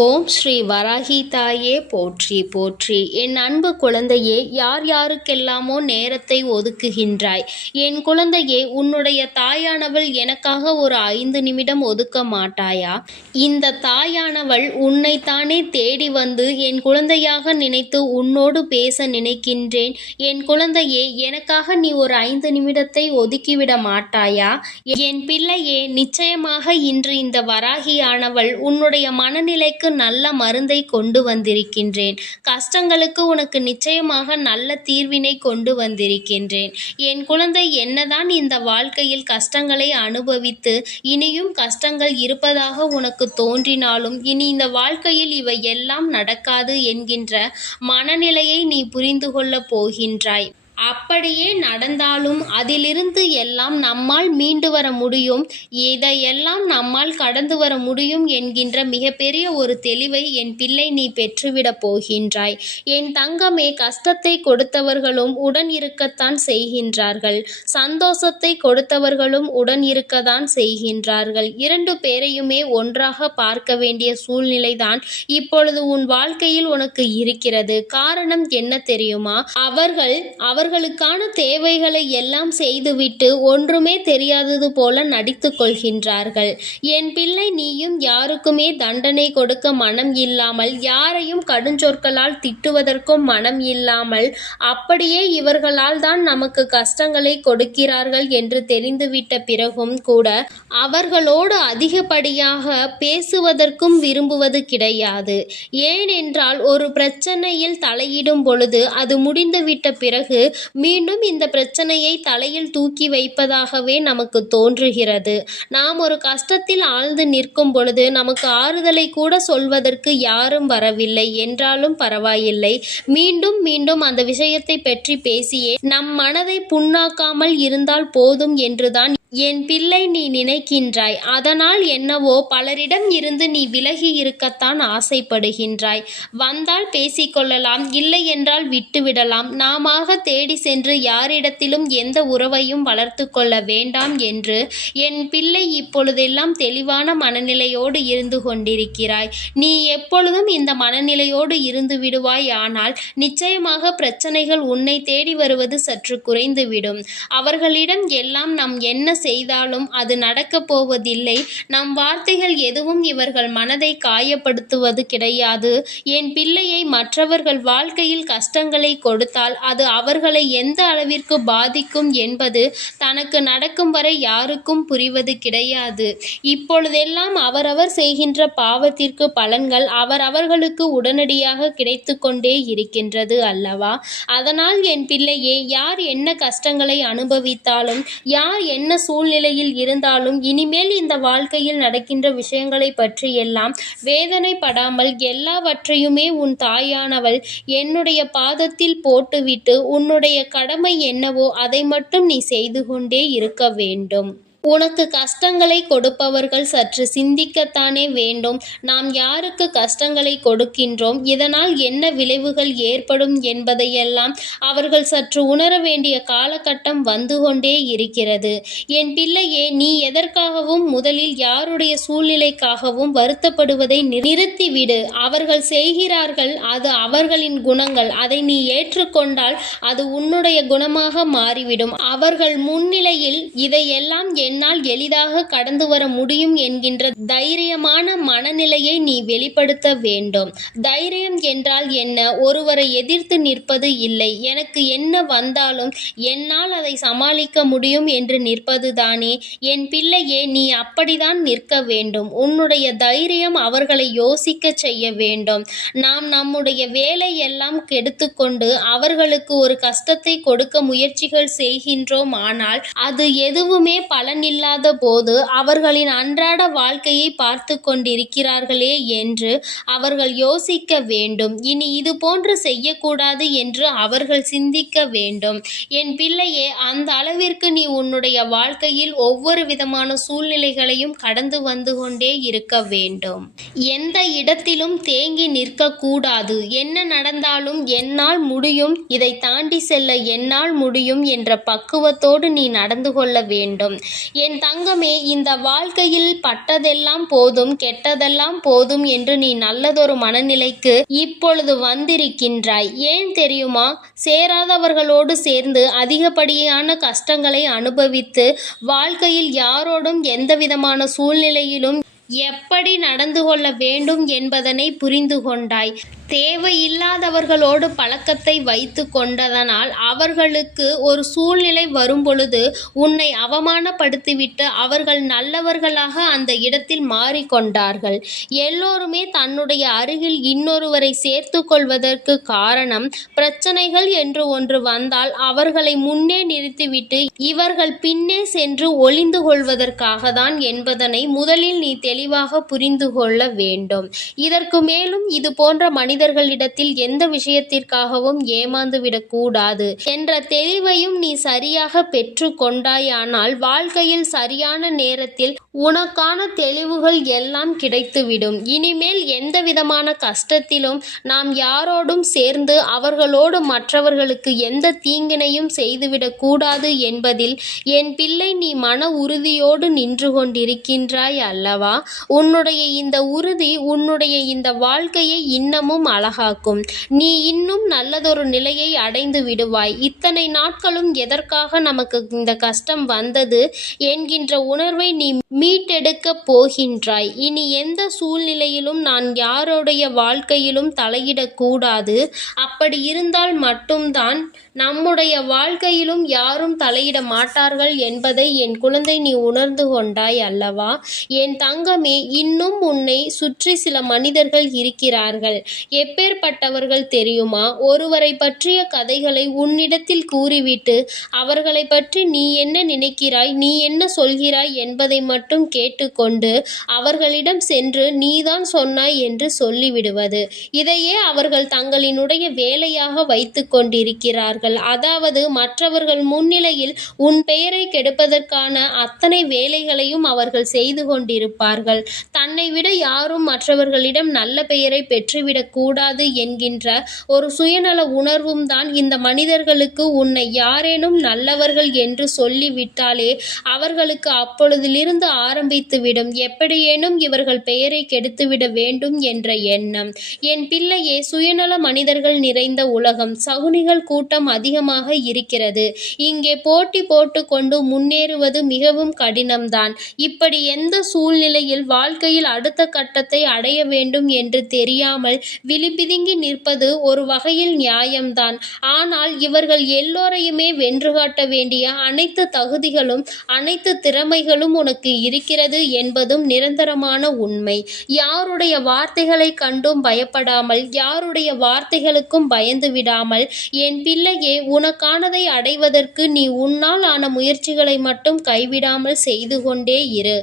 ஓம் ஸ்ரீ வராகி தாயே போற்றி போற்றி. என் அன்பு குழந்தையே, யார் யாருக்கெல்லாமோ நேரத்தை ஒதுக்குகின்றாய். என் குழந்தையே, உன்னுடைய தாயானவள் எனக்காக ஒரு 5 நிமிடம் ஒதுக்க மாட்டாயா? இந்த தாயானவள் உன்னைத்தானே தேடி வந்து என் குழந்தையாக நினைத்து உன்னோடு பேச நினைக்கின்றேன். என் குழந்தையே, எனக்காக நீ ஒரு 5 நிமிடத்தை ஒதுக்கிவிட மாட்டாயா? என் பிள்ளையே, நிச்சயமாக இன்று இந்த வராகியானவள் உன்னுடைய மனநிலை நல்ல மருந்தை கொண்டு வந்திருக்கின்றேன். கஷ்டங்களுக்கு உனக்கு நிச்சயமாக நல்ல தீர்வினை கொண்டு வந்திருக்கின்றேன். என் குழந்தை, என்னதான் இந்த வாழ்க்கையில் கஷ்டங்களை அனுபவித்து இனியும் கஷ்டங்கள் இருப்பதாக உனக்கு தோன்றினாலும் இனி இந்த வாழ்க்கையில் இவை எல்லாம் நடக்காது என்கின்ற மனநிலையை நீ புரிந்து கொள்ளப் போகின்றாய். அப்படியே நடந்தாலும் அதிலிருந்து எல்லாம் நம்மால் மீண்டு வர முடியும், இதையெல்லாம் நம்மால் கடந்து வர முடியும் என்கின்ற மிகப்பெரிய ஒரு தெளிவை என் பிள்ளை நீ பெற்றுவிடப் போகின்றாய். என் தங்கமே, கஷ்டத்தை கொடுத்தவர்களும் உடன் இருக்கத்தான் செய்கின்றார்கள், சந்தோஷத்தை கொடுத்தவர்களும் உடன் இருக்கத்தான் செய்கின்றார்கள். 2 பேரையுமே ஒன்றாக பார்க்க வேண்டிய சூழ்நிலைதான் இப்பொழுது உன் வாழ்க்கையில் உனக்கு இருக்கிறது. காரணம் என்ன தெரியுமா? அவர்களுக்கான தேவைகளை எல்லாம் செய்துவிட்டு ஒன்றுமே தெரியாதது போல நடித்து கொள்கின்றார்கள். என் பிள்ளை, நீயும் யாருக்குமே தண்டனை கொடுக்க மனம் இல்லாமல், யாரையும் கடுஞ்சொற்களால் திட்டுவதற்கும் மனம் இல்லாமல், அப்படியே இவர்களால் தான் நமக்கு கஷ்டங்களை கொடுக்கிறார்கள் என்று தெரிந்துவிட்ட பிறகும் கூட அவர்களோடு அதிகப்படியாக பேசுவதற்கும் விரும்புவது கிடையாது. ஏனென்றால் ஒரு பிரச்சனையில் தலையிடும் பொழுது அது முடிந்துவிட்ட பிறகு மீண்டும் இந்த பிரச்சனையை தலையில் தூக்கி வைப்பதாகவே நமக்கு தோன்றுகிறது. நாம் ஒரு கஷ்டத்தில் ஆழ்ந்து நிற்கும் பொழுது நமக்கு ஆறுதலை கூட சொல்வதற்கு யாரும் வரவில்லை என்றாலும் பரவாயில்லை, மீண்டும் மீண்டும் அந்த விஷயத்தை பற்றி பேசியே நம் மனதை புண்ணாக்காமல் இருந்தால் போதும் என்றுதான் என் பிள்ளை நீ நினைக்கின்றாய். அதனால் என்னவோ பலரிடம் இருந்து நீ விலகி இருக்கத்தான் ஆசைப்படுகின்றாய். வந்தால் பேசிக்கொள்ளலாம், இல்லை என்றால் விட்டுவிடலாம், நாமாக தேடி சென்று யாரிடத்திலும் எந்த உறவையும் வளர்த்து கொள்ள வேண்டாம் என்று என் பிள்ளை இப்பொழுதெல்லாம் தெளிவான மனநிலையோடு இருந்து கொண்டிருக்கிறாய். நீ எப்பொழுதும் இந்த மனநிலையோடு இருந்து விடுவாய், ஆனால் நிச்சயமாக பிரச்சனைகள் உன்னை தேடி வருவது சற்று குறைந்துவிடும். அவர்களிடம் எல்லாம் நாம் என்ன செய்தாலும் அது நடக்கப் போவதில்லை. நம் வார்த்தைகள் எதுவும் இவர்கள் மனதை காயப்படுத்துவது கிடையாது. என் பிள்ளையை, மற்றவர்கள் வாழ்க்கையில் கஷ்டங்களை கொடுத்தால் அது அவர்களை எந்த அளவிற்கு பாதிக்கும் என்பது தனக்கு நடக்கும் வரை யாருக்கும் புரிவது கிடையாது. இப்பொழுதெல்லாம் அவரவர் செய்கின்ற பாவத்திற்கு பலன்கள் அவர்களுக்கு உடனடியாக கிடைத்து கொண்டே இருக்கின்றது அல்லவா? அதனால் என் பிள்ளையே, யார் என்ன கஷ்டங்களை அனுபவித்தாலும், யார் என்ன சூழ்நிலையில் இருந்தாலும், இனிமேல் இந்த வாழ்க்கையில் நடக்கின்ற விஷயங்களை பற்றி எல்லாம் வேதனைப்படாமல் எல்லாவற்றையுமே உன் தாயானவள் என்னுடைய பாதத்தில் போட்டுவிட்டு உன்னுடைய கடமை என்னவோ அதை மட்டும் நீ செய்து கொண்டே இருக்க வேண்டும். உனக்கு கஷ்டங்களை கொடுப்பவர்கள் சற்று சிந்திக்கத்தானே வேண்டும். நாம் யாருக்கு கஷ்டங்களை கொடுக்கின்றோம், இதனால் என்ன விளைவுகள் ஏற்படும் என்பதையெல்லாம் அவர்கள் சற்று உணர வேண்டிய காலகட்டம் வந்து கொண்டே இருக்கிறது. என் பிள்ளையே, நீ எதற்காகவும் முதலில் யாருடைய சூழ்நிலைக்காகவும் வருத்தப்படுவதை நிறுத்திவிடு. அவர்கள் செய்கிறார்கள், அது அவர்களின் குணங்கள். அதை நீ ஏற்றுக்கொண்டால் அது உன்னுடைய குணமாக மாறிவிடும். அவர்கள் முன்னிலையில் இதையெல்லாம் என்னால் எளிதாக கடந்து வர முடியும் என்கின்ற தைரியமான மனநிலையை நீ வெளிப்படுத்த வேண்டும். தைரியம் என்றால் என்ன? ஒருவரை எதிர்த்து நிற்பது இல்லை. எனக்கு என்ன வந்தாலும் என்னால் அதை சமாளிக்க முடியும் என்று நிற்பது தானே. என் பிள்ளையே, நீ அப்படிதான் நிற்க வேண்டும். உன்னுடைய தைரியம் அவர்களை யோசிக்க செய்ய வேண்டும். நாம் நம்முடைய வேலையெல்லாம் கெடுத்துக்கொண்டு அவர்களுக்கு ஒரு கஷ்டத்தை கொடுக்க முயற்சிகள் செய்கின்றோம். ஆனால் அது எதுவுமே பலனில்லாத போது அவர்களின் அன்றாட வாழ்க்கையை பார்த்து கொண்டிருக்கிறார்களே என்று அவர்கள் யோசிக்க வேண்டும். இனி இது போன்று செய்யக்கூடாது என்று அவர்கள் சிந்திக்க வேண்டும். என் பிள்ளையே, அந்த அளவிற்கு நீ உன்னுடைய வாழ்க்கையில் ஒவ்வொரு விதமான சூழ்நிலைகளையும் கடந்து வந்து கொண்டே இருக்க வேண்டும். எந்த இடத்திலும் தேங்கி நிற்க கூடாது. என்ன நடந்தாலும் என்னால் முடியும், இதை தாண்டி செல்ல என்னால் முடியும் என்ற பக்குவத்தோடு நீ நடந்து கொள்ள வேண்டும். என் தங்கமே, இந்த வாழ்க்கையில் பட்டதெல்லாம் போதும், கெட்டதெல்லாம் போதும் என்று நீ நல்லதொரு மனநிலைக்கு இப்பொழுது வந்திருக்கின்றாய். ஏன் தெரியுமா? சேராதவர்களோடு சேர்ந்து அதிகப்படியான கஷ்டங்களை அனுபவித்து வாழ்க்கையில் யாரோடும் எந்தவிதமான சூழ்நிலையிலும் எப்படி நடந்து கொள்ள வேண்டும் என்பதனை புரிந்து கொண்டாய். தேவையில்லாதவர்களோடு பழக்கத்தை வைத்து கொண்டதனால் அவர்களுக்கு ஒரு சூழ்நிலை வரும்பொழுது உன்னை அவமானப்படுத்திவிட்டு அவர்கள் நல்லவர்களாக அந்த இடத்தில் மாறிக்கொண்டார்கள். எல்லோருமே தன்னுடைய அருகில் இன்னொருவரை சேர்த்து கொள்வதற்கு காரணம், பிரச்சனைகள் என்று ஒன்று வந்தால் அவர்களை முன்னே நிறுத்திவிட்டு இவர்கள் பின்னே சென்று ஒளிந்து கொள்வதற்காக தான் என்பதனை முதலில் நீ தெளிவாக புரிந்து கொள்ள வேண்டும். இதற்கு மேலும் இது போன்ற மனிதர்களிடத்தில் எந்த விஷயத்திற்காகவும் ஏமாந்து விடக்கூடாது என்ற தெளிவையும் நீ சரியாக பெற்று கொண்டாயானால் வாழ்க்கையில் சரியான நேரத்தில் உனக்கான தெளிவுகள் எல்லாம் கிடைத்துவிடும். இனிமேல் எந்த விதமான கஷ்டத்திலும் நாம் யாரோடும் சேர்ந்து அவர்களோடு மற்றவர்களுக்கு எந்த தீங்கினையும் செய்துவிடக் கூடாது என்பதில் என் பிள்ளை நீ மன உறுதியோடு நின்று கொண்டிருக்கின்றாய் அல்லவா? உன்னுடைய இந்த உறுதி உன்னுடைய இந்த வாழ்க்கையை இன்னமும் அழகாக்கும். நீ இன்னும் நல்லதொரு நிலையை அடைந்து விடுவாய். இத்தனை நாட்களும் எதற்காக நமக்கு இந்த கஷ்டம் வந்தது என்கின்ற உணர்வை நீ மீட்டெடுக்கப் போகின்றாய். இனி எந்த சூழ்நிலையிலும் நான் யாருடைய வாழ்க்கையிலும் தலையிடக்கூடாது. அப்படி இருந்தால் மட்டும்தான் நம்முடைய வாழ்க்கையிலும் யாரும் தலையிட மாட்டார்கள் என்பதை என் குழந்தை நீ உணர்ந்து கொண்டாய் அல்லவா? என் தங்கமே, இன்னும் உன்னை சுற்றி சில மனிதர்கள் இருக்கிறார்கள். எப்பேற்பட்டவர்கள் தெரியுமா? ஒருவரை பற்றிய கதைகளை உன்னிடத்தில் கூறிவிட்டு அவர்களை பற்றி நீ என்ன நினைக்கிறாய், நீ என்ன சொல்கிறாய் என்பதை மட்டும் கேட்டுக்கொண்டு அவர்களிடம் சென்று நீதான் சொன்னாய் என்று சொல்லிவிடுவது. இதையே அவர்கள் தங்களினுடைய வேலையாக வைத்து கொண்டிருக்கிறார்கள். அதாவது மற்றவர்கள் முன்னிலையில் உன் பெயரை கெடுப்பதற்கான அத்தனை வேலைகளையும் அவர்கள் செய்து கொண்டிருப்பார்கள். தன்னை விட யாரும் மற்றவர்களிடம் நல்ல பெயரை பெற்றுவிடக் கூடாது என்கின்ற ஒரு சுயநல உணர்வும் தான் இந்த மனிதர்களுக்கு உன்னை யாரேனும் நல்லவர்கள் என்று சொல்லிவிட்டாலே அவர்களுக்கு அப்பொழுதிலிருந்து ஆரம்பித்துவிடும் எப்படியேனும் இவர்கள் பெயரை கெடுத்துவிட வேண்டும் என்ற எண்ணம். என் பிள்ளையே, சுயநல மனிதர்கள் நிறைந்த உலகம், சகுனிகள் கூட்டம் அதிகமாக இருக்கிறது. இங்கே போட்டி போட்டுக்கொண்டு முன்னேறுவது மிகவும் கடினம்தான். இப்படி எந்த சூழ்நிலையில் வாழ்க்கையில் அடுத்த கட்டத்தை அடைய வேண்டும் என்று தெரியாமல் விழிபிதுங்கி நிற்பது ஒரு வகையில் நியாயம்தான். ஆனால் இவர்கள் எல்லோரையுமே வென்று காட்ட வேண்டிய அனைத்து தகுதிகளும் அனைத்து திறமைகளும் உனக்கு இருக்கிறது என்பதும் நிரந்தரமான உண்மை. யாருடைய வார்த்தைகளை கண்டும் பயப்படாமல், யாருடைய வார்த்தைகளுக்கும் பயந்து விடாமல் என் பிள்ளையே, உனக்கானதை அடைவதற்கு நீ உன்னால் ஆன முயற்சிகளை மட்டும் கைவிடாமல் செய்து கொண்டே இரு.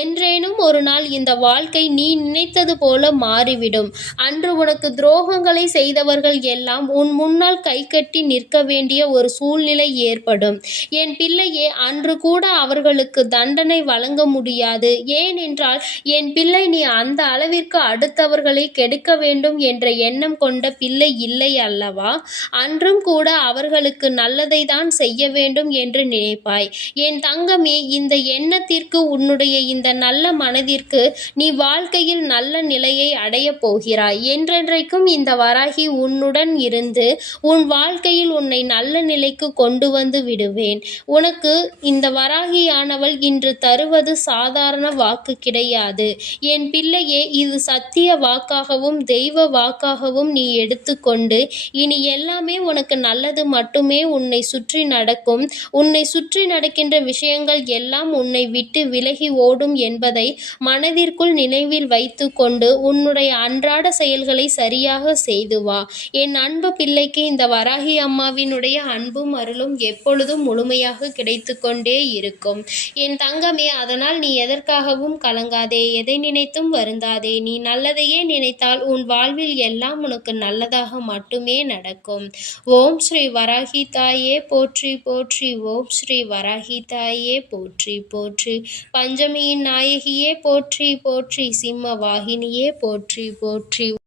என்றேனும் ஒரு நாள் இந்த வாழ்க்கை நீ நினைத்தது போல மாறிவிடும். அன்று உனக்கு துரோகங்களை செய்தவர்கள் எல்லாம் உன் முன்னால் கை கட்டி நிற்க வேண்டிய ஒரு சூழ்நிலை ஏற்படும். என் பிள்ளையே, அன்று கூட அவர்களுக்கு தண்டனை வழங்க முடியாது. ஏனென்றால் என் பிள்ளை நீ அந்த அளவிற்கு அடுத்தவர்களை கெடுக்க வேண்டும் என்ற எண்ணம் கொண்ட பிள்ளை இல்லை அல்லவா? அன்றும் கூட அவர்களுக்கு நல்லதை தான் செய்ய வேண்டும் என்று நினைப்பாய். என் தங்கமே, இந்த எண்ணத்திற்கு உன்னுடைய இந்த நல்ல மனதிற்கு நீ வாழ்க்கையில் நல்ல நிலையை அடையப் போகிறாய். என்றென்றைக்கும் இந்த வராகி உன்னுடன் இருந்து உன் வாழ்க்கையில் உன்னை நல்ல நிலைக்கு கொண்டு வந்து விடுவேன். உனக்கு இந்த வராகியானவள் இன்று தருவது சாதாரண வாக்கு கிடையாது. என் பிள்ளையே, இது சத்திய வாக்காகவும் தெய்வ வாக்காகவும் நீ எடுத்துக்கொண்டு இனி எல்லாமே உனக்கு நல்லது மட்டுமே உன்னை சுற்றி நடக்கும். உன்னை சுற்றி நடக்கின்ற விஷயங்கள் எல்லாம் உன்னை விட்டு விலகி ஓடும் என்பதை மனதிற்குள் நினைவில் வைத்து கொண்டு உன்னுடைய அன்றாட செயல்களை சரியாக செய்து வா. என் அன்பு பிள்ளைக்கு இந்த வராகி அம்மாவினுடைய அன்பும் அருளும் எப்பொழுதும் முழுமையாக கிடைத்து கொண்டே இருக்கும். என் தங்கமே, அதனால் நீ எதற்காகவும் கலங்காதே, எதை நினைத்தும் வருந்தாதே. நீ நல்லதையே நினைத்தால் உன் வாழ்வில் எல்லாம் உனக்கு நல்லதாக மட்டுமே நடக்கும். ஓம் ஸ்ரீ வராகி தாயே போற்றி போற்றி. ஓம் ஸ்ரீ வராகி தாயே போற்றி போற்றி. பஞ்சமியின் நாயகியே போற்றி போற்றி. சிம்ம வாகினியே போற்றி போற்றி.